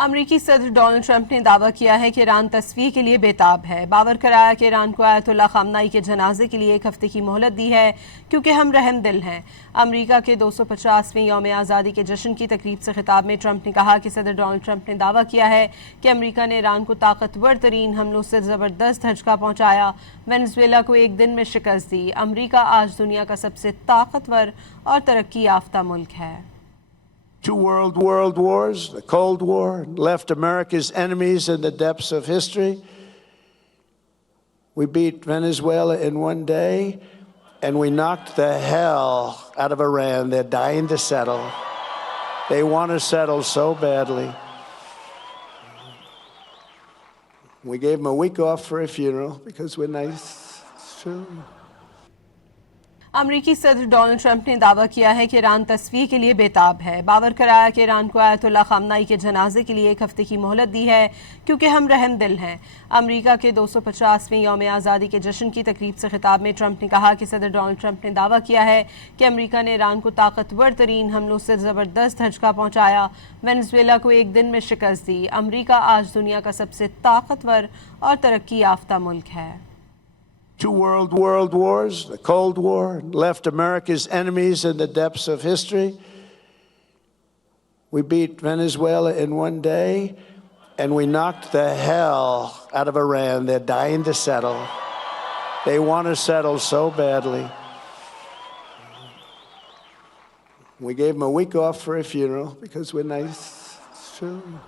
अमरीकी सदर Donald Trump ने दावा किया है कि ईरान तस्वीर के लिए बेताब है। बावर कराया कि ईरान को आयतुल्लाह खामनाई के जनाजे के लिए 1 हफ्ते की मोहलत दी है क्योंकि हम रहमदिल हैं। अमरीका के 250वें यौम आज़ादी के जश्न की तकरीब से खिताब में ट्रंप ने कहा कि सदर डोनाल्ड ट्रंप ने दावा किया है कि अमरीका ने ईरान को ताकतवर तरीन हमलों से ज़बरदस्त झटका पहुँचाया, वेनेजुएला को एक दिन में शिकस्त दी। अमरीका आज दुनिया का सबसे ताकतवर और तरक्की याफ्ता मुल्क है। Two world wars, the Cold War, left America's enemies in the depths of history. We beat Venezuela in one day, and we knocked the hell out of Iran. They're dying to settle. They want to settle so badly. We gave them a week off for a funeral because we're nice. It's true. अमरीकी सदर Donald Trump ने दावा किया है कि ईरान तस्वीर के लिए बेताब है। बावर कराया कि ईरान को आयतुल्लाह खामनाई के जनाजे के लिए 1 हफ्ते की मोहलत दी है क्योंकि हम रहमदिल हैं। अमरीका के 250वें यौम आज़ादी के जश्न की तकरीब से खिताब में ट्रंप ने कहा कि सदर डोनाल्ड ट्रंप ने दावा किया है कि अमरीका ने ईरान को ताकतवर तरीन हमलों से ज़बरदस्त झटका पहुँचाया, वेनेजुएला को एक दिन में शिकस्त दी। अमरीका आज दुनिया का सबसे ताकतवर और तरक्की याफ्ता मुल्क है। Two world wars, the Cold War, left America's enemies in the depths of history. We beat Venezuela in one day, and we knocked the hell out of Iran. They're dying to settle. They want to settle so badly. We gave them a week off for a funeral because we're nice. It's true.